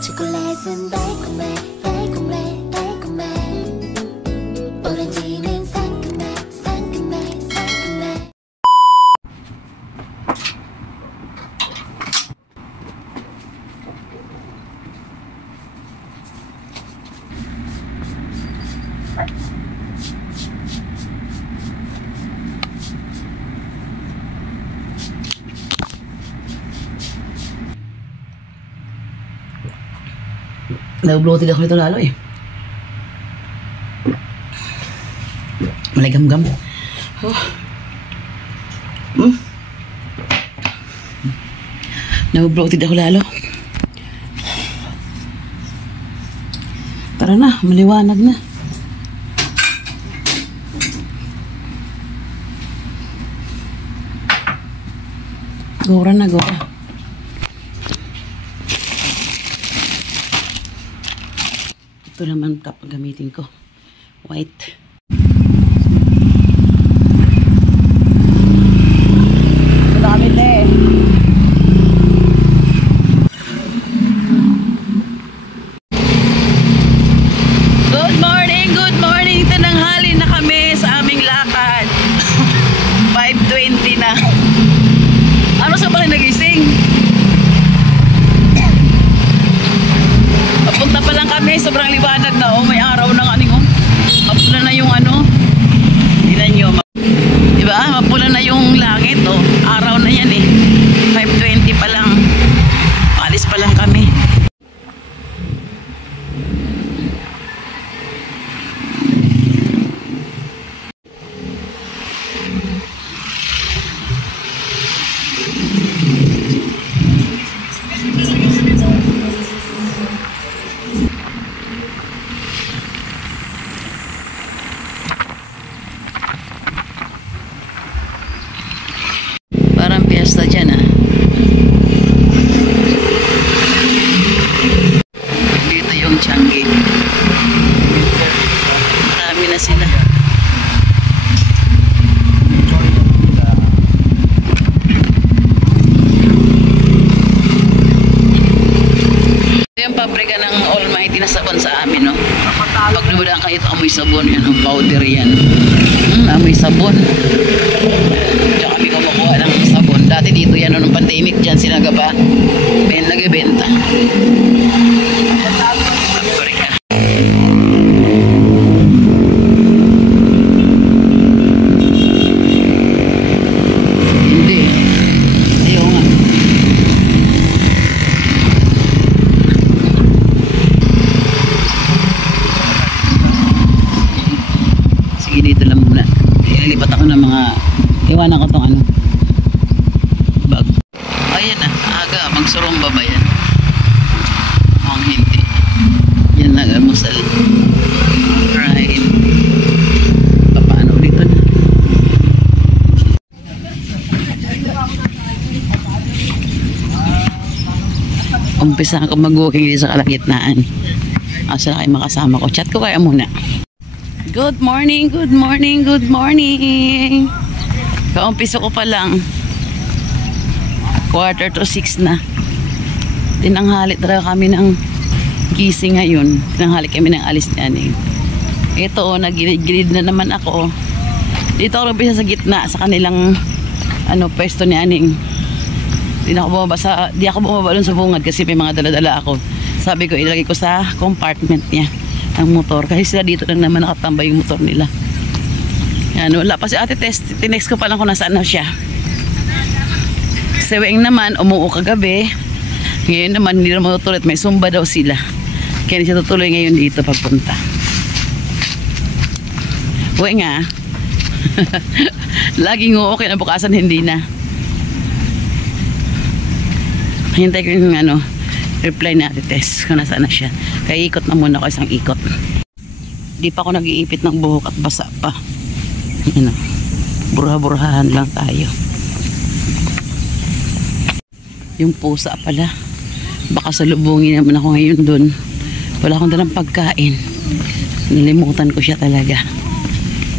초콜릿은 달콤해 달콤해 달콤해 오렌지는 상큼해 상큼해 상큼해. Nag-bloated ako nito lalo eh. Malagam-gam. Oh. Nag-bloated ako lalo. Tara na, maliwanag na. Gora na, gora. Ito naman kapag gamitin ko. White. Gamit eh. Good morning, good morning. Tananghali na kami sa aming lakad. 5:20 na. Ano sa pala nagising? Papunta pa lang kami, sobrang liwanag na. Oh, may araw ng aning oh. Mapula na yung ano. Tingnan nyo. Diba? Mapula na yung langit oh. Araw na yan eh. 5:20 pa lang. Alis pa lang kami. Parang piyesta dyan ah. Dito yung Changi. Marami na sila. Ito yung pabrika ng Almighty na sabon sa amin, no? Pag dumadaan kayo ito, amoy sabon. Yan, ang powder yan. Amoy sabon. Diyan kami kumukuha ng sabon. Dati dito yan, nung pandemic dyan sila gaba. May nagbebenta. Pabrika. Hindi. Ayaw nga. Sige, dito lang muna. Ilipat ako ng mga iwanan ko tong ano bag. Ayan na, aga magsurumba ba yan? Ang hindi yan na almusal. Right, paano dito na umpisa ako mag-walking dito sa kalagitnaan. Asa na kayo makasama ko, chat ko kaya muna. Good morning, good morning, good morning. Kaumpisa ko pa lang. 5:45 na. Tinanghali talaga kami ng gising ngayon. Tinanghali kami ng alis ni Aning. Ito oh, nagilid-gilid na naman ako. Dito ako umpisa sa gitna sa kanilang ano, pwesto ni Aning. Di ako bumaba dun sa bungad kasi may mga dala-dala ako. Sabi ko ilagay ko sa compartment niya ang motor kasi sila dito lang naman nakatambay yung motor nila. Yan, wala pa si Ate Tess. Tinext ko pa lang kung nasaan na siya. Si Weng naman umuo kagabi. Ngayon naman hindi naman tutuloy, may sumba daw sila kaya hindi siya tutuloy ngayon dito pagpunta. Weng ah. Laging okay na bukasan hindi na. Hintay ko yung ano reply na Ate Tess kung nasaan na siya. Kaya ikot na muna ako isang ikot. Di pa ako nag-iipit ng buhok at basa pa. Ano, burha-burhahan lang tayo. Yung pusa pala. Baka salubungin naman ako ngayon dun. Wala akong dalang pagkain. Nilimutan ko siya talaga.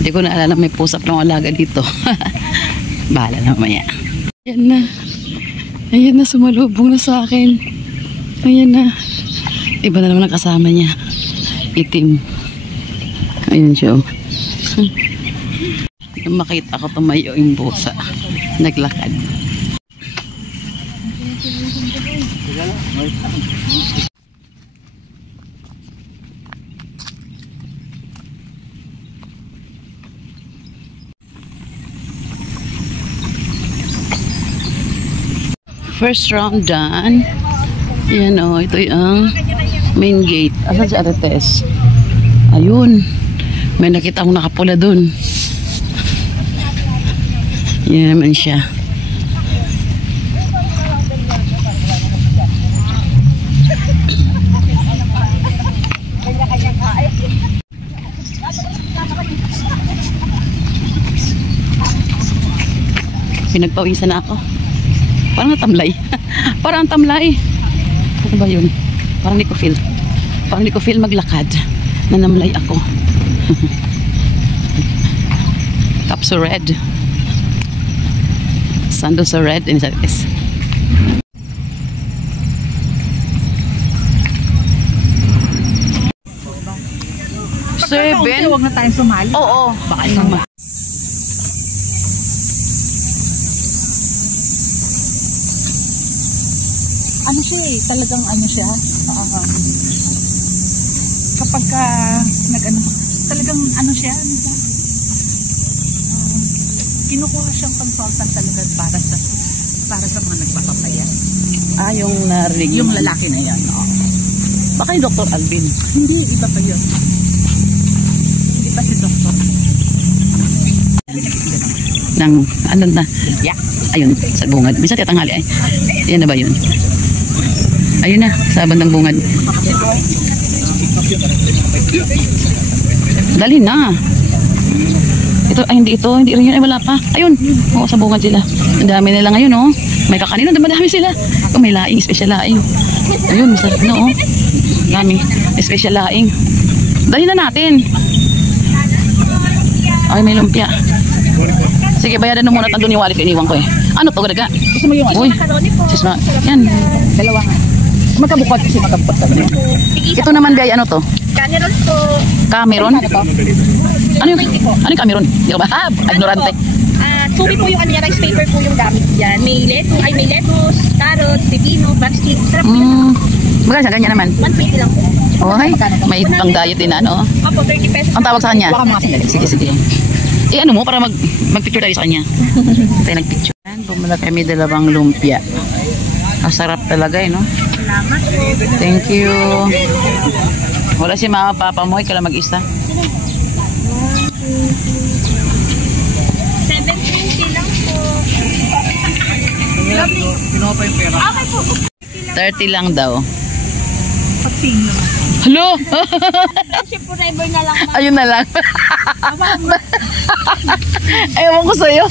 Hindi ko naalala may pusa palang alaga dito. Bahala na mamaya. Ayan na. Ayan na, sumalubong na sa akin. Ayan na. Iba na naman ang kasama niya. Itim. Ayun siya. Yung makita ko tumayo yung busa. Naglakad. First round done. Yan o, ito yung main gate. Asan si Ate Tess? Ayun. May nakita akong nakapula dun. Yan naman siya. Pinagpawisan na ako. Parang natamlay. Parang tamlay. Ano ba yun? Parang di ko feel. Parang di ko feel maglakad. Nanamlay ako. Kapso red. Sando sa red. And sa is. Seven? Huwag na tayong sumali. Oo. Baka sumali. Ano siya eh, talagang ano siya, kapag ka talagang ano siya, kinukuha siyang consultant talaga para sa mga nagpapapaya. Ah, yung narinig. Yung lalaki na yan, Baka yung Dr. Alvin. Hindi, iba pa yun. Hindi pa si Doktor. Nang, ano na? Yeah. Ayun, sa bungad. Bisa tiyatanghali ay. Yan na ba yun? Ayun na, sa bandang bungad. Dali na. Ito, ay hindi ito. Hindi rin yun. Ay wala pa. Ayun. Oo, sa bungad sila. Ang dami nila ngayon, oh. May kakanin. Madami sila. Oh, may laing. Special laing. Ayun, masarap na, oh. Dami. Special laing. Dali na natin. Ay, may lumpia. Sige, bayaran mo muna. Tandun yung wallet ko. Iniwan ko eh. Ano to, gadaga? Gusto mo yung Uy. Sisma. Yan. dalawa nga. Magkabukod kasi magkabukod ka. Ito naman day, ano to? Cameron po. Cameron? Ano yung Cameron? Di ba? Ah, ignorante. Tubi po yung ano niya, rice paper po yung gamit yan. May lettuce, carrot, pepino, bunskin. Sarap po yun. Magkano sa ganyan naman? 120 lang po. Okay. May pang diet din ano. Opo, 30 pesos. Ang tawag sa kanya? Baka mga sandali. Sige, sige. Ano mo para magpicture tayo sa kanya. Tayo nagpicture. Bumala kami dalawang lumpia. Ang sarap talaga no? Salamat po. Thank you. Wala si mama papa mo, ikaw lang mag-isa. 720 lang po. Kinuha pa yung pera. Okay po. 30 lang daw. Pag-sing naman. Hello? Friendship forever na lang. Ayun na lang. Ewan ko sa'yo.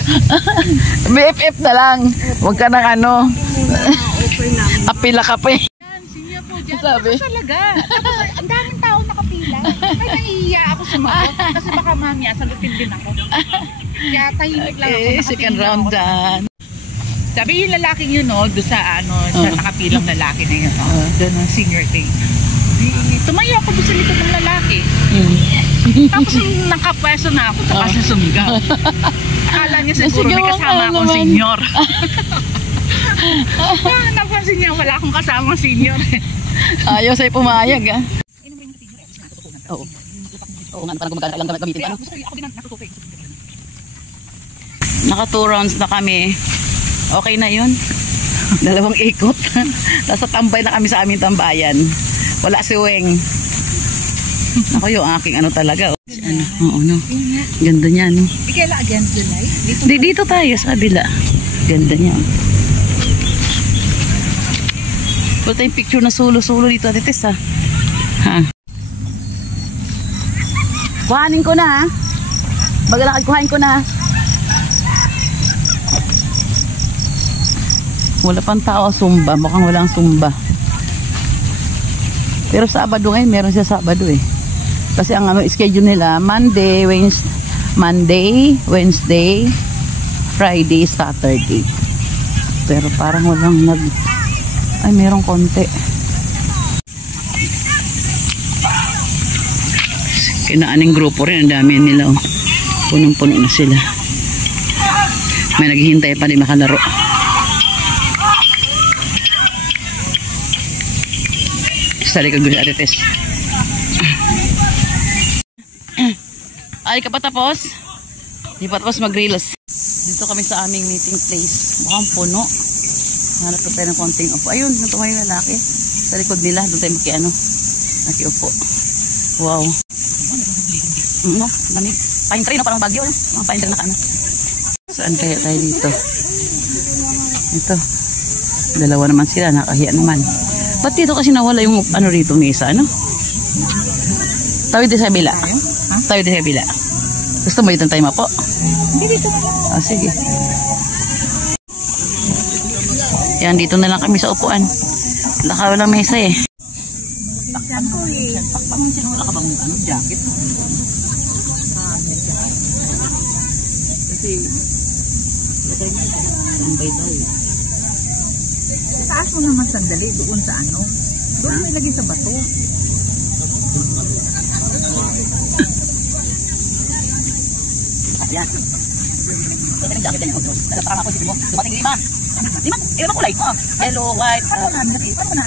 BFF na lang. Huwag ka ng ano. Apila ka pa eh. Sinya po dyan. Sabi? Talaga. Tapos ang daming tao nakapila. May nahihiya ako sumagot. Kasi baka mamaya sagutin din ako. Kaya tahimik lang ako. Okay, second round done. Sabi yung lalaking yun, no, doon sa ano, sa nakapilang lalaki na yun, no, doon ang senior thing. Tumayo ako doon sa likod ng lalaki. Tapos nung nakapwesto na ako, saka siya sumigaw. Akala niya siguro may kasama akong senior. Napansin niya, wala akong kasamang senior. Ayaw sa'yo pumayag ah. Oo. Oo nga, parang gumagana lang gamitin. Ano? Ako din natutupin. Naka 2 rounds na kami. Okay na yun. Dalawang ikot. Nasa tambay na kami sa aming tambayan. Wala si Weng. Ako yung aking ano talaga. Ano? Oo, no. Ganda niya, no. Ikela against the light. Dito tayo sa kabila. Ganda niya. Wala tayong picture na sulo-sulo dito, Ate Tess, ha? Ha? Kuhanin ko na, ha? Bagalakad, kuhanin ko na. Wala pang tao Zumba. Mukhang walang Zumba. Pero Sabado ngayon, meron siya Sabado eh. Kasi ang ano, schedule nila, Monday, Wednesday, Friday, Saturday. Pero parang walang ay merong konti. Kinaaning grupo rin, ang dami nila. Oh. Punong-puno na sila. May naghihintay pa din makalaro. Sa likod ko si Ate Tess. Ay ka pa tapos? Di pa tapos mag-reels. Dito kami sa aming meeting place. Mukhang puno. Hanap ko tayo ng konting upo. Ayun, tumayo yung lalaki. Sa likod nila, doon tayo makiano. Nakiupo. Wow. No, lamig. Pine tree, no? Parang bagyo. No? Mga pine tree na kaano. Saan kaya tayo dito? Ito. Dalawa naman sila. Nakahiya naman. Ba't dito kasi nawala yung ano rito mesa, ano? Tawid din sa kabila. Tawid din sa kabila. Gusto mo dito tayo mapo? Hindi dito. Ah, sige. Yan, dito na lang kami sa upuan. Laka walang mesa eh. Takpan ko eh. Takpan mo siya. Wala ka bang ano, jacket? Kasi, tambay tayo. Taas mo naman sandali doon sa ano. Doon mo ilagay sa bato. Ayan. Ito yung jacket niya. Nagpapakang ako isipin mo. Dumating lima. Lima? Iba kulay. Yellow, white. Paano mo na nakita? Ha?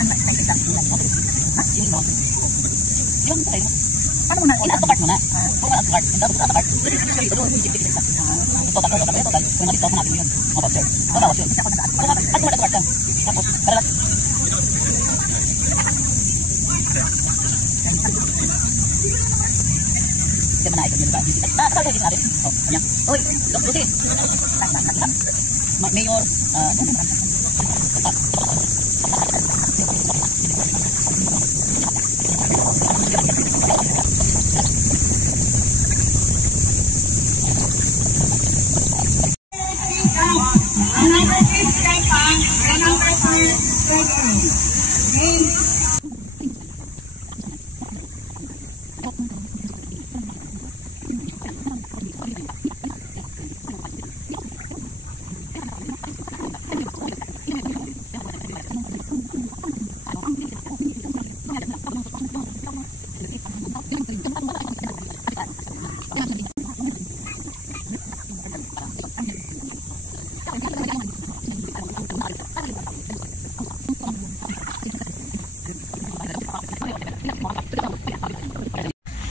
Yung mo. Yung kulay mo. Paano mo na Ina, ato part mo na. Kung ato part. Ang dapat ato part. Pwede ka dito doon. Total. Kung nakita ko natin yun. Opo, sir. Wala ko, sir. At mo na ato part lang. Tapos, para lang. Diyan na ito. Tawag dito natin. Ayan. Uy, buti. Mayor,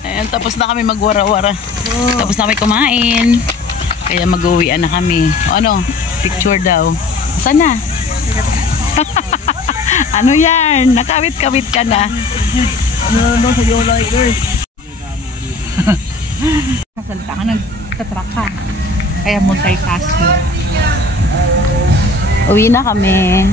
ayan, tapos na kami magwara-wara. Tapos na kami kumain. Kaya mag-uwian na kami. O ano? Picture daw. Saan na? Ano yan? Nakawit-kawit ka na. Ano sa Yola girl? Kasalta ka, nagtatrack ka. Kaya multitasking. Uwi na kami.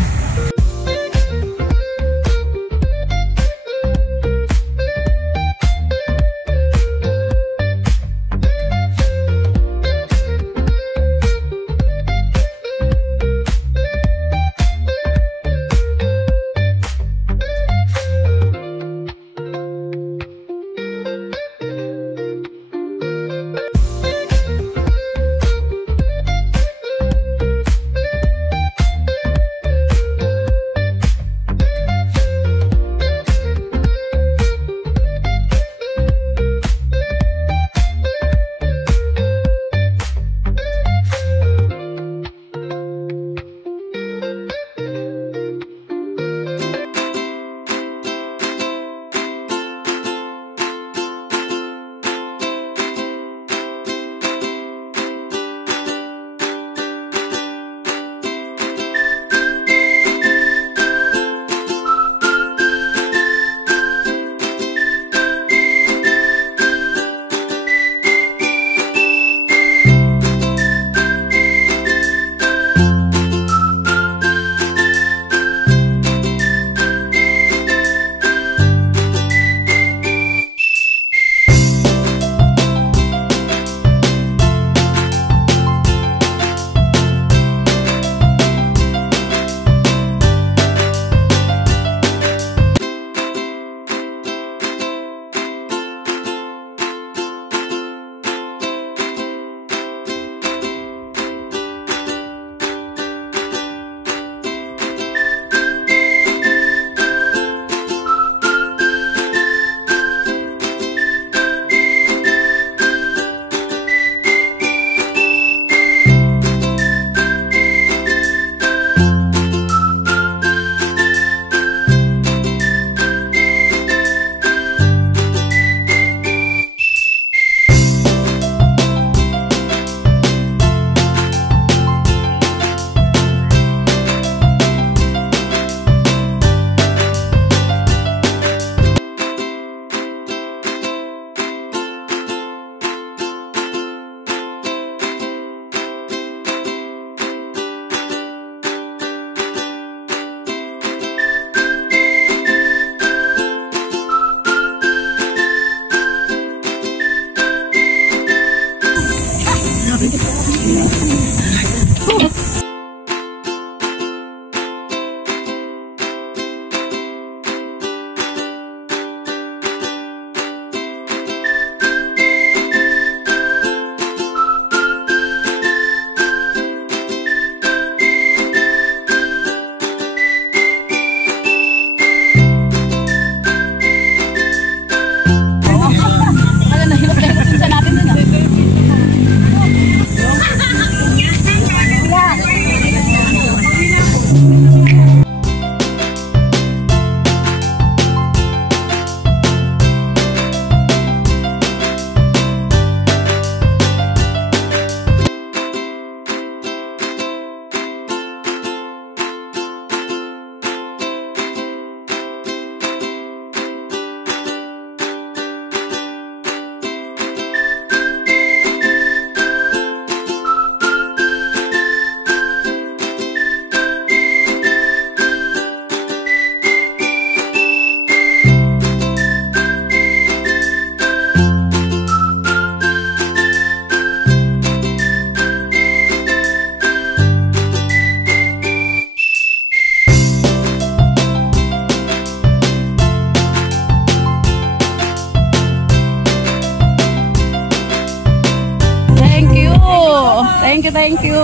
you, thank you.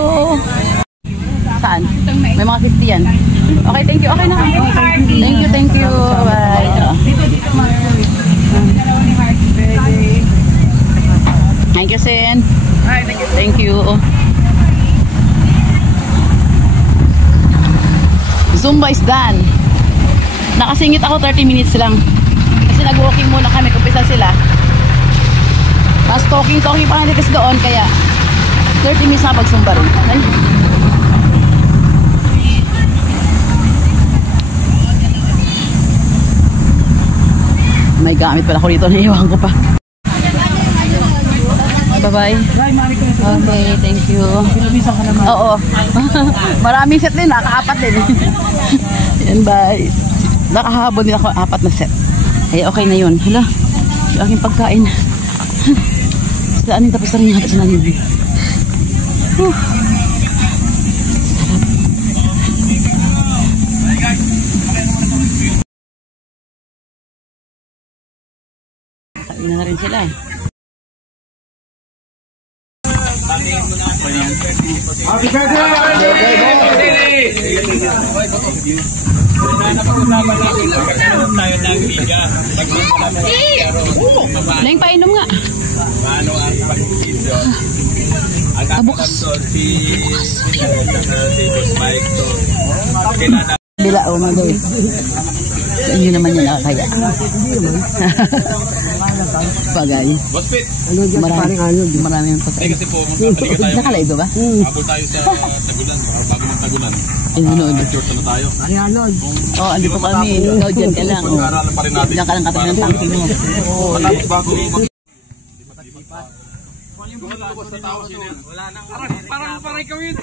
Saan? May mga 50 yan. Okay, thank you. Okay na. Thank you. Bye. Thank you, Sen. Thank you. Zumba is done. Nakasingit ako 30 minutes lang. Kasi nag-walking muna kami. Kumpisa sila. Tapos talking pa nga kasi doon. Kaya 30 minutes na pag-zumba rin. Ay. May gamit pala ko dito. Naiwan ko pa. Bye-bye. Okay, thank you. Oo. Maraming set din. Nakaapat din. Yan, bye. Nakahabol din ako 4 na set. Ay, okay na yun. Hala, yung aking pagkain. Saan yung tapos na rin yata sa nalibig. Kain na rin sila. Happy birthday! Neng, painom nga. Bukas. Bila, mga guys. Hindi naman yun nakakaya. Bagay. Marami yung pagkain. Nakalive ba? Habol tayo sa tagulan, bago ng tagulan. Inunood. Short na tayo. Oo, andito kami. Ikaw dyan ka lang. Pag-aaralan pa rin natin. Diyan ka lang katabi ng tangking mo. Bago parang ikaw yun.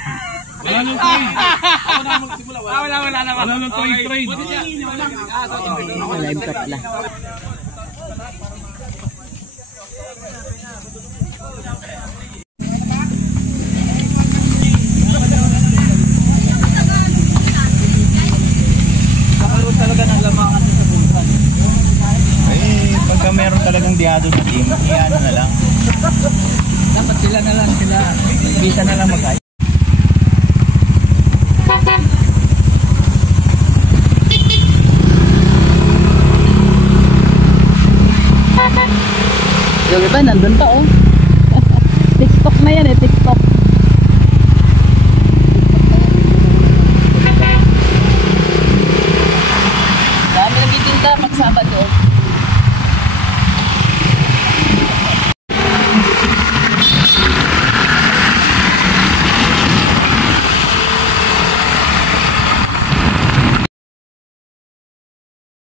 Wala nang trade. Ako na magsimula. Wala naman. Wala nang trade. Live ka pala. Nakaroon talaga ng lamangan sa busan. Eh, pagka meron talagang diado sa team, iyan na lang. Dapat sila na lang sila. Bisa na lang mag-ay. Yung iba, nandun pa oh. TikTok na yan eh, TikTok.